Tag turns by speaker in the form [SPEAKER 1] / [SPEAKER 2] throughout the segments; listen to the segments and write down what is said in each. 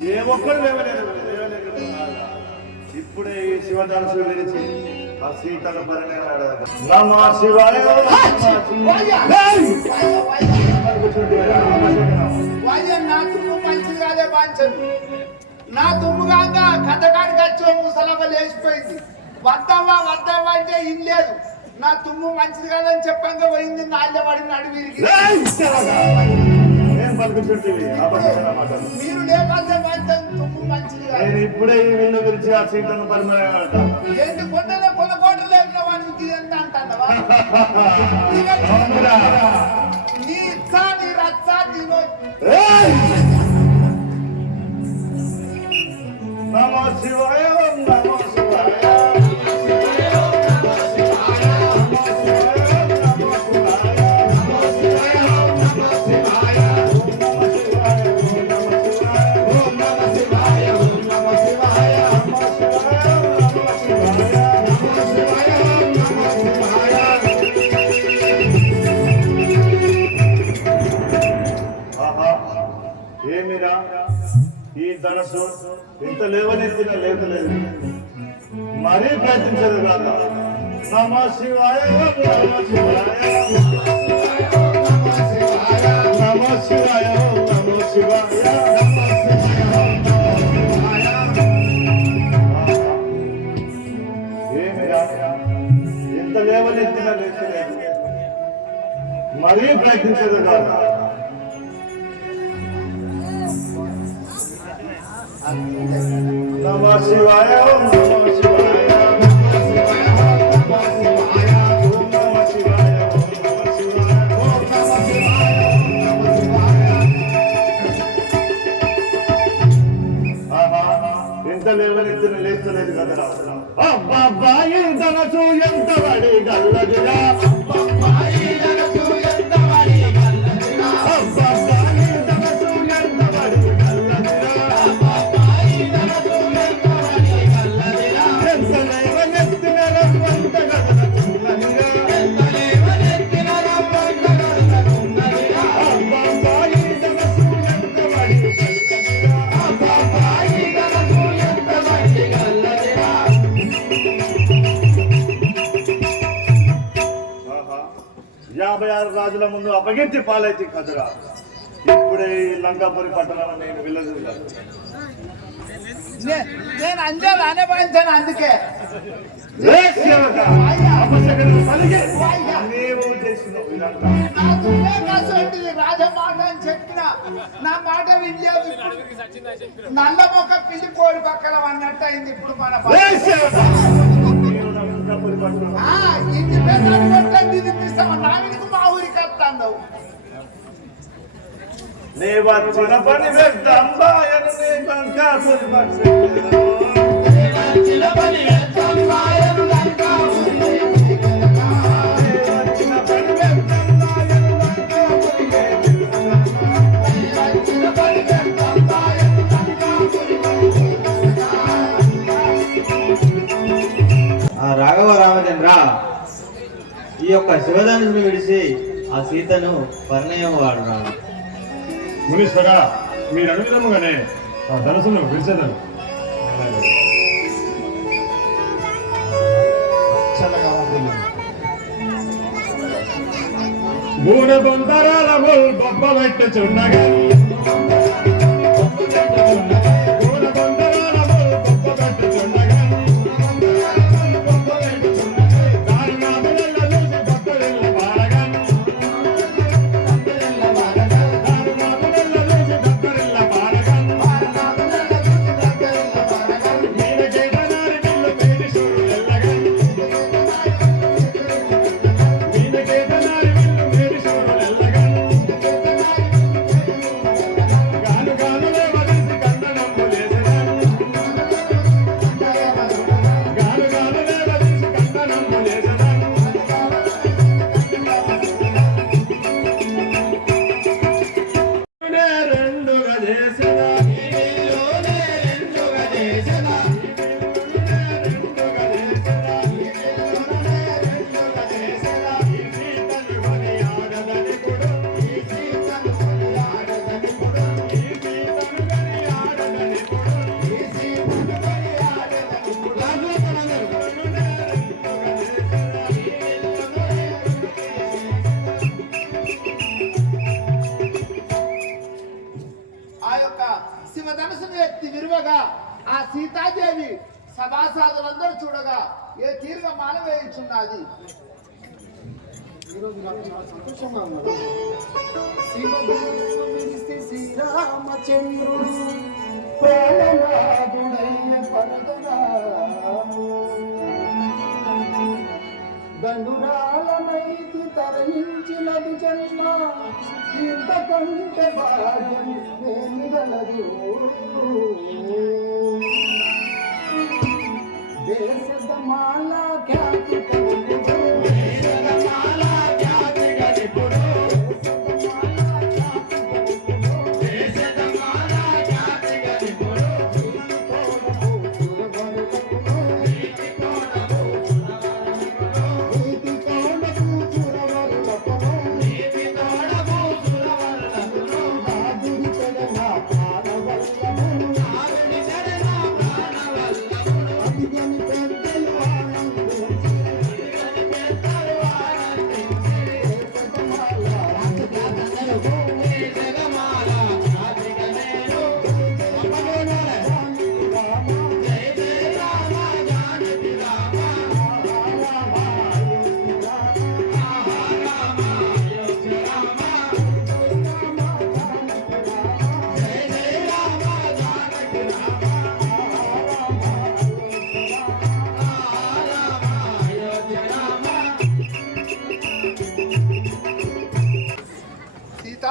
[SPEAKER 1] ఏ ఒక్కరు లేవలేదు ఇప్పుడే ఈ శివధనుసు విరిచి ఆ సీతను పరిణామాడు నమ శివాయ
[SPEAKER 2] వాయ్య నా తుమ్ము మంచిది కాదే బాంచను. నా తుమ్ము కాక కథకాడికి వచ్చి ముసలమ్మ లేచిపోయింది. వద్దావా వద్దావా అంటే ఇన్ లేదు. నా తుమ్ము మంచిది కాదని చెప్పంగా పోయింది నాళ్ళ పడి నడివిరిగి
[SPEAKER 1] ఏం పలుకుతుంటివి అబద్ధమైన మాటలు.
[SPEAKER 2] మీరు లేకపోతే
[SPEAKER 1] నేను ఇప్పుడే ఈ విల్లు విరిచి ఆ సీతను పరిణామాడు
[SPEAKER 2] ఏంటి కొండలో
[SPEAKER 1] ధనసు ఇంత లేవనెత్తిన లేతలేదు మరీ ప్రయత్నించదు కాక నమ శివాయ నమ శివాయ నమ శివాయ నమ శివాయ ఏమిరా ఇంత లేవనెత్తిన లేతలేదు మరీ ప్రయత్నించదు కాక నమ శివాయ ఆహా ఎంత లేవనెత్తిన లేచలేదు కదరా అబ్బాయి తనసు ఎంత వాడి గల్లదిరా ఆరు రాజుల ముందు అపగించి పాలైతే కదరా. ఇప్పుడే లంకాపురి పట్టణం నేను
[SPEAKER 2] నే- నేను అంజాలు అనే బాంచాను అందుకే.
[SPEAKER 1] నీవు చేసినావు ఇదంతా.
[SPEAKER 2] నా తుమ్మే కసంటిది రాజమాట అని చెప్పిన నా మాట వినలేదు నల్ల మొక్క పిల్లి కోడి పక్కన అన్నట్టు అయింది ఇప్పుడు మన పేరు పెట్టండి ఇది తీస్తామా నా
[SPEAKER 1] వచ్చిన పని నీ నీ వచ్చిన
[SPEAKER 3] రాఘవ రామచంద్ర ఈ యొక్క శివధనుసుని విడిచి ఆ సీతను పరిణయం వాడురా
[SPEAKER 4] మునీశ్వర మీరు అనుగుణముగానే ఆ ధనసును విడిచేదను మూన బొందరాల బొల్ బొబ్బ పెట్టుచున్నగా మూన
[SPEAKER 2] చూడగా ఆ సీతాదేవి సభాసాదులందరూ చూడగా ఏ తీరుగా మాల వేయించున్నది.
[SPEAKER 5] ఈరోజు నాకు చాలా సంతోషంగా ఉన్నది. శ్రీరామచంద్రుడు తరలించినది జన్మ ఇంతకంటే భాగ్యం నేను గలదు?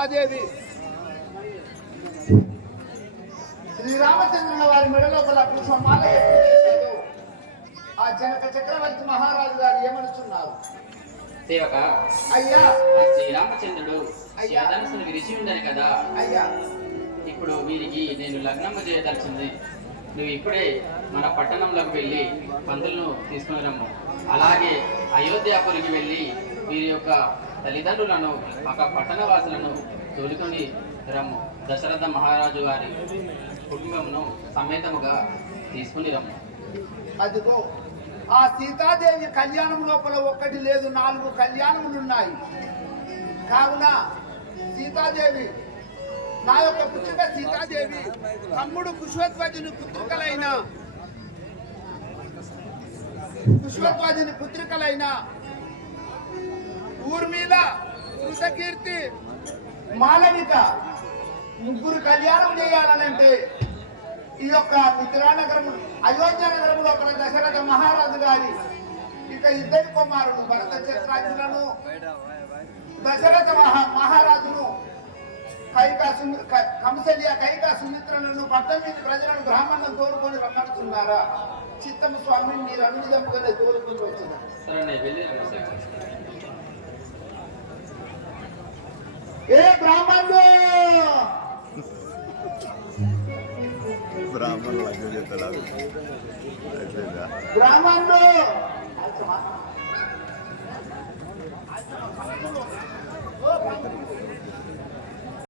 [SPEAKER 2] సీతాదేవి శ్రీరామచంద్రుల వారి ఎప్పుడు వేశారో, ఆ జనక చక్రవర్తి మహారాజు గారు ఏమనుచున్నారు?
[SPEAKER 6] సేవక
[SPEAKER 2] అయ్యా.
[SPEAKER 6] శ్రీరామచంద్రుడు శివధనుసును విరిచి ఉండను కదా.
[SPEAKER 2] అయ్యా.
[SPEAKER 6] ఇప్పుడు వీరికి నేను లగ్నము చేయదలిచింది. నువ్వు ఇప్పుడే మన పట్టణంలోకి వెళ్ళి పందులను తీసుకుని రమ్ము. అలాగే అయోధ్యాపురికి వెళ్ళి వీరి యొక్క తల్లిదండ్రులను ఒక పట్టణవాసులను తోలుకొని రమ్ము. దశరథ మహారాజు గారి కుటుంబమును సమేతముగా తీసుకుని రమ్ము.
[SPEAKER 2] అదిగో ఆ సీతాదేవి కళ్యాణం లోపల ఒక్కటి లేదు నాలుగు కళ్యాణములు ఉన్నాయి కావున సీతాదేవి నా యొక్క పుత్రిక సీతాదేవి తమ్ముడు కుశ్వధ్వజుని పుత్రికలైన కుశ్వధ్వజుని పుత్రికలైన ఊర్మి కృతకీర్తి మాలవిక. ముగ్గురు కళ్యాణం చేయాలనంటే ఈ యొక్క మిత్రానగరం అయోధ్య నగరంలో ఒక దశరథ మహారాజు గారి ఇక ఇద్దరి కుమారుడు భరత చక్రాజులను దశరథ మహా మహారాజును కైకా సుమి కంసల్య కైకా సుమిత్రలను పద్దెనిమిది ప్రజలను బ్రాహ్మణులను కోరుకొని రమ్మనుతున్నారా చిత్తము స్వామి మీరు అనువిధముగానే తోలుకొని వచ్చిన
[SPEAKER 6] ए ब्राह्मण
[SPEAKER 2] ब्राह्मण લાગ્યો
[SPEAKER 1] છે તળાવ એટલે બ્રાહ્મણ
[SPEAKER 2] નો ઓ બ્રાહ્મણ